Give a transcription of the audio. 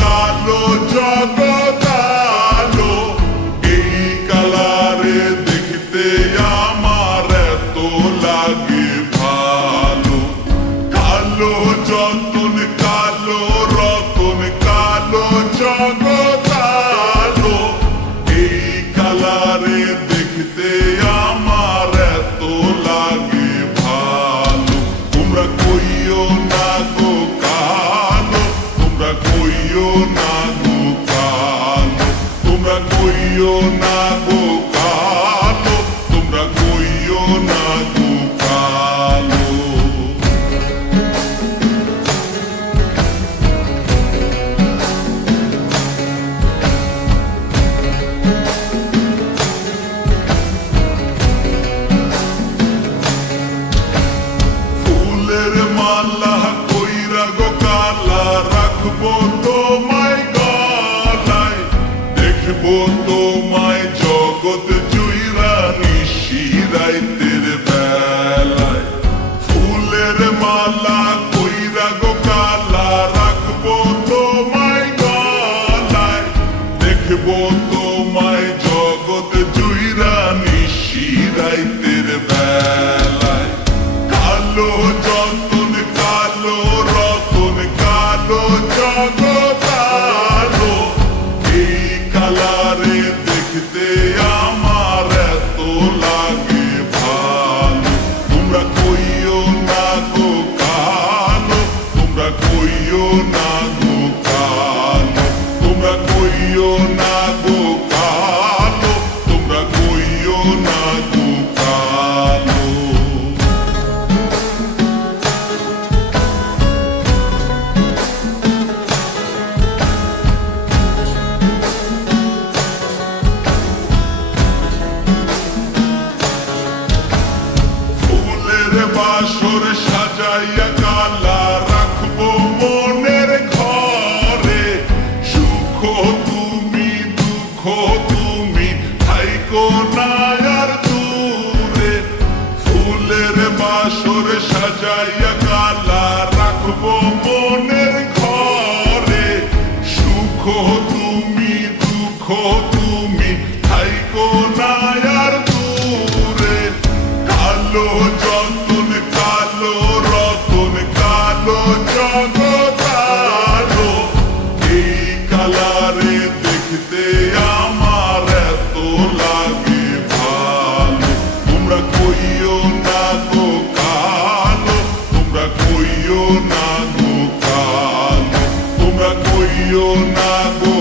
কালো জগৎ আলো, এই কালারে দেখতে আমার এত লাগে ভালো। কালো যতন কালো রতন কালো জগৎ আলো, এই কালারে দেখতে আমার এত লাগে ভালো। তোমরা কইও না গো কালো, তোমরা কইও না গো কালো, তোমরা কইও না গো কালো, তোমরা কইও না গো কালো। ফুলের মালা কইরা গো কালা রাখবো তোমায় গলায়, দেখবো তোমায় জগৎ জুইরা নিশি রাইতের বেলায়। ফুলের মালা কইরা গো কালা রাখবো তোমায় গলায়, দেখবো তোমায় জগৎ জুইরা নিশি রাইতের বেলায়। কালো যতন কালো রতন কালো জগৎ আলো, এই কালারে দেখতে আমার এত লাগে ভালো। তোমরা কইও না গো কালো, তোমরা কইও না গো কালো, তোমরা কইও না গো কালো, তোমরা কইও না গো কালো। বাসর সাজাইয়া কালা রাখবো মনের ঘরে, সুখ তুমি দুঃখ তুমি থাইকো না আর দূরে। ফুলের বাসর সাজাইয়া কালা রাখবো মনের ঘরে, সুখ তুমি দুঃখ তুমি থাইকো না আর দূরে। কালো যতন কালো রতন কালো জগৎ আলো, এই কালারে দেখতে আমার এত লাগে ভালো। তোমরা কইও না গো কালো, তোমরা কইও না গো কালো, তোমরা কইও না গো